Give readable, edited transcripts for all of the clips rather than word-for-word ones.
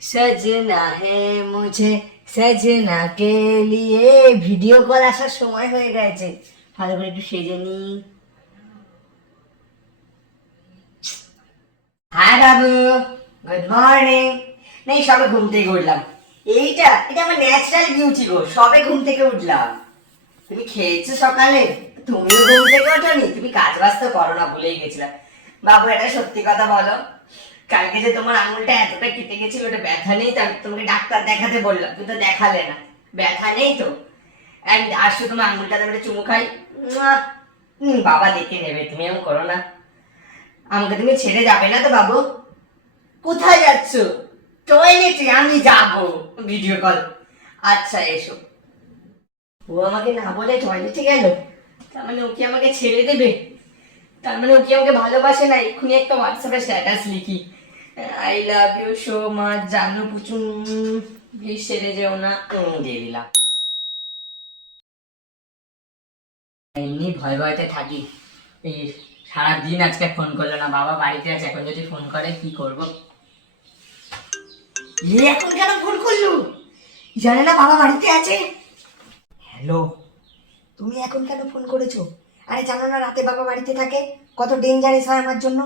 सजना है मुझे सजना के लिए ভিডিও কল আসার সময় হয়ে গেছে। ভালো করে একটু সেজে নি। হ্যাঁ বাবু, গুড মর্নিং। নেই, সবে ঘুম থেকে উঠলাম। এটা এটা আমার ন্যাচারাল বিউটি গো, সবে ঘুম থেকে উঠলাম। তুমি খেয়েছো সকালে? তুমিও ঘুম থেকে ওঠোনি? তুমি কাজ বাজ তো করো না, ভুলেই গেছিলাম। বাবু, এটা সত্যি কথা বলো, কালকে যে তোমার আঙুলটা এতটা কেটে গেছিল, ওটা ব্যথা নেই? তার তোমাকে ডাক্তার দেখাতে বললাম, তুমি তো দেখালে না। ব্যথা নেই তো? এন্ড আসো, তোমার আঙুলটা ধরে চুমু খাই। মুয়া। বাবা দেখে নেবে, তুমি এমন করো না। আমাকে তুমি ছেড়ে যাবে না তো বাবু? কোথায় যাচ্ছ? টয়লেটে? আমি যাব। Video call. আচ্ছা এসো। ও আমাকে না বলে টয়লেটে গেল, তার মানে ও কি আমাকে ছেড়ে দেবে? তার মানে ও কি আমাকে ভালোবাসে না? এক্ষুনি একটা হোয়াটসঅ্যাপে স্ট্যাটাস লিখি, I love you so much জানু পুচু, প্লিজ ছেড়ে যেও না। দিয়ে দিলাম। এমনি ভয় ভয়তে থাকি। এই সারাদিন আজকে ফোন করলো না, বাবা বাড়িতে আছে, এখন যদি ফোন করে কি করব? এখন কেন ফোন করলো? জানে না বাবা বাড়িতে আছে? হ্যালো, তুমি এখন কেন ফোন করেছো? আরে জানো না রাতে বাবা বাড়িতে থাকে, কত ডেঞ্জারাস হয় আমার জন্য।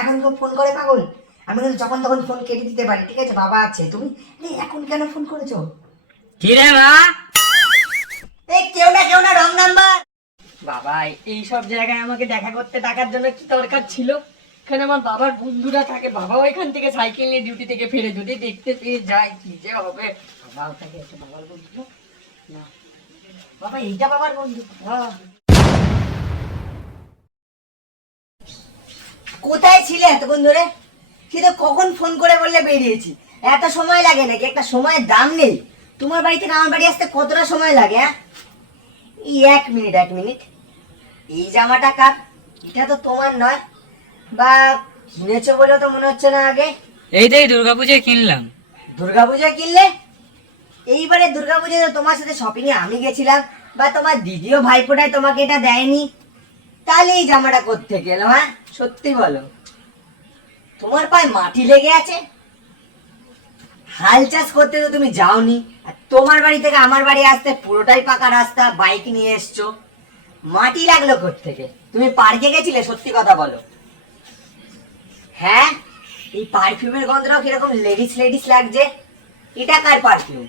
এখন কেউ ফোন করে পাগল? আমি কিন্তু যখন তখন ফোন কেটে দিতে পারি, ঠিক আছে? বাবা আছে, তুমি এখন কেন ফোন করেছো? কি রে মা? এই কেউ না, রং নাম্বার। বাবা, এই সব জায়গায় আমাকে দেখা করতে ডাকার জন্য কি দরকার ছিল? এখানে আমার বাবার বন্ধুরা থাকে, বাবাও এখান থেকে সাইকেল নিয়ে ডিউটি থেকে ফেরে, যদি দেখতে পেয়ে যায় কি যে হবে। বাবাও থাকে, একটা বাবার বন্ধু না? বাবা, এইটা বাবার বন্ধু? কোথায় ছিলে এতক্ষণ ধরে? সে তো কখন ফোন করে বললে বেরিয়েছি। এত সময় লাগে নাকি? একটা সময়ের দাম নেই? তোমার বাড়ি থেকে আমার বাড়ি আসতে কতটা সময় লাগে? হ্যাঁ, এই এক মিনিট। এই জামাটা কার? এটা তো তোমার নয়, বা কিনেছো বলে তো মনে হচ্ছে না আগে। এইটাই দুর্গাপূজায় কিনলাম। দুর্গাপূজায় কিনলে? এইবারে দুর্গাপূজায় তো তোমার সাথে শপিং এ আমি গেছিলাম, বা তোমার দিদিও ভাইফোঁটায় তোমাকে এটা দেয়নি, তাহলে এই জামাটা কোত্থেকে এলো? হ্যাঁ, সত্যি বলো। তোমার পায়ে মাটি লেগে আছে? হাল চাষ করতে তো তুমি যাওনি, আর তোমার বাড়ি থেকে আমার বাড়ি আসতে পুরোটাই পাকা রাস্তা, বাইক নিয়ে এসছো, মাটি লাগলো কোত্থেকে? তুমি পার্কে গেছিলে? সত্যি কথা বলো। হ্যাঁ, এই পারফিউমের গন্ধটাও কিরকম লেডিস লেডিস লাগছে। এটা কার পারফিউম?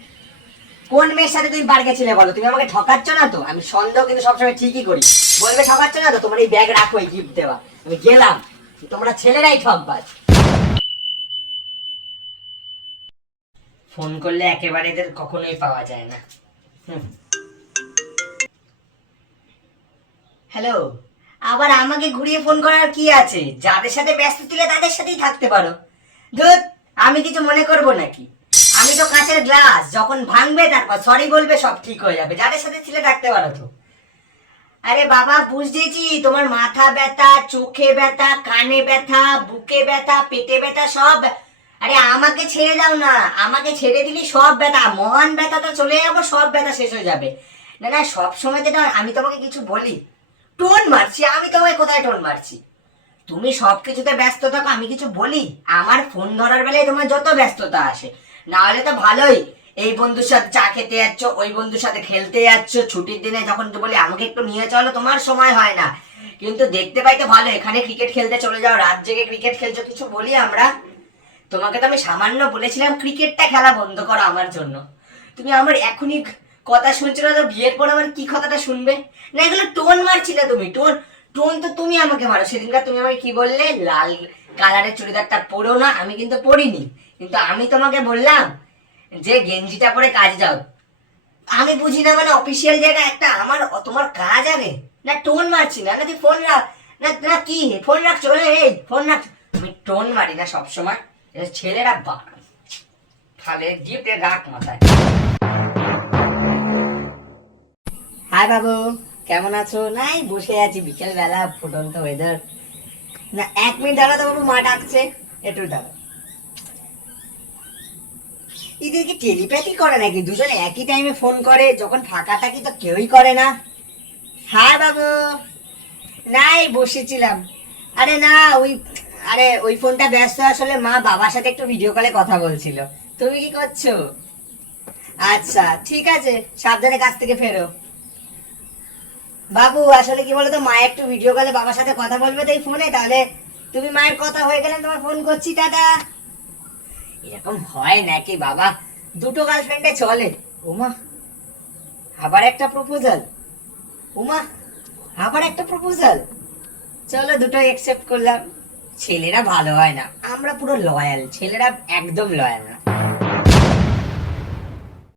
কোন মেয়ের সাথে তুমি পার্কে ছিলে বলো? তুমি আমাকে ঠকাচ্ছ না তো? আমি সন্দেহ কিন্তু সবসময় ঠিকই করি। বলবে ঠকাচ্ছ না তো? তোমার এই ব্যাগ রাখো, এই গিফট দেওয়া। আমি গেলাম, তোমরা ছেলেরাই ঠকবাজ। ফোন করলে একেবারে এদের কখনোই পাওয়া যায় না। হ্যালো, আবার আমাকে ঘুরিয়ে ফোন করার কি আছে? যাদের সাথে ব্যস্ত ছিলে তাদের সাথেই থাকতে পারো। ধুত, আমি কিছু মনে করব নাকি? আমি তো কাঁচের গ্লাস, যখন ভাঙবে তারপর সরি বলবে, সব ঠিক হয়ে যাবে। যাদের সাথে ছিলে থাকতে পারো তো। আরে বাবা, বুঝতেছি তোমার মাথা ব্যথা, চোখে ব্যথা, কানে ব্যথা, বুকে ব্যথা, পেটে ব্যথা, সব। আরে আমাকে ছেড়ে দাও না, আমাকে ছেড়ে দিলি সব ব্যথা, মহান ব্যথাটা চলে যাবো, সব ব্যথা শেষ হয়ে যাবে। না না, সব সময় যেটা আমি তোমাকে কিছু বলি, টোন মারছি? আমি তোমায় কোথায় টোন মারছি? তুমি সবকিছুতে ব্যস্ত থাকো, আমি কিছু বলি? আমার ফোন ধরার বেলায় তোমার যত ব্যস্ততা আসে, না হলে তো ভালোই। এই বন্ধুর সাথে চা খেতে যাচ্ছ, ওই বন্ধুর সাথে খেলতে যাচ্ছ, ছুটির দিনে যখন তো বলি আমাকে একটু নিয়ে চলো, তোমার সময় হয় না। কিন্তু দেখতে পাই তো ভালো, এখানে ক্রিকেট খেলতে চলে যাও, রাত জেগে ক্রিকেট খেলছো, কিছু বলি আমরা? তোমাকে তো আমি সামান্য বলেছিলাম ক্রিকেটটা খেলা বন্ধ করো আমার জন্য। তুমি আমার এখনই কথা শুনছো না তো বিয়ের পর আমার কি কথাটা শুনবে? না, এগুলো টোন মারছিলে তুমি। টোন টোন তো তুমি আমাকে মারো। সেদিনকার তুমি আমাকে কি বললে? লাল কালারের চুড়িদারটা পরো না। আমি কিন্তু পরিনি, কিন্তু আমি তোমাকে বললাম যে গেঞ্জিটা পরে কাজে যাও। আমি বুঝি না মানে অফিসিয়াল জায়গায় একটা আমার তোমার কাজ আগে? না টোন মারছি না, না তুই ফোন রাখ। না না, কি ফোন রাখছো? এই ফোন রাখ। আমি টোন মারি না সবসময়। ছেলেরা ফালে গিফটে রাখ মাথায়। হাই বাবু, কেমন আছো? নাই, বসে আছি, বিকেল বেলা, ফুটন্ত ওয়েদার। না, 1 মিনিট দাঁড়া তো বাবু, মা ডাকছে, একটু দাঁড়া। এদের কি টেলিপ্যাথি করে নাকি? দুজনে একই টাইমে ফোন করে, যখন ফাঁকা থাকি তো কেউই করে না। হ্যাঁ বাবু। নাই, বসেছিলাম। আরে না, ওই, আরে ওই ফোনটা ব্যস্ত, আসলে মা বাবার সাথে একটু ভিডিও কলে কথা বলছিল, তুমি কি করছো? আচ্ছা ঠিক আছে, সাবধানে কাছ থেকে ফেরো। বাবু আসলে কি বলতো, মা একটু ভিডিও কলে বাবার সাথে কথা বলবে তো এই ফোনে, তাহলে তুমি মায়ের কথা হয়ে গেলে তোমার ফোন করছি দাদা। এরকম হয় নাকি বাবা, দুটো গার্লফ্রেন্ডে চলে? ওমা, আবার একটা প্রপোজাল। ওমা, আবার একটা প্রপোজাল। চলো দুটো একসেপ্ট করলাম। ছেলেরা ভালো হয় না, আমরা পুরো লয়াল, ছেলেরা একদম লয়াল না।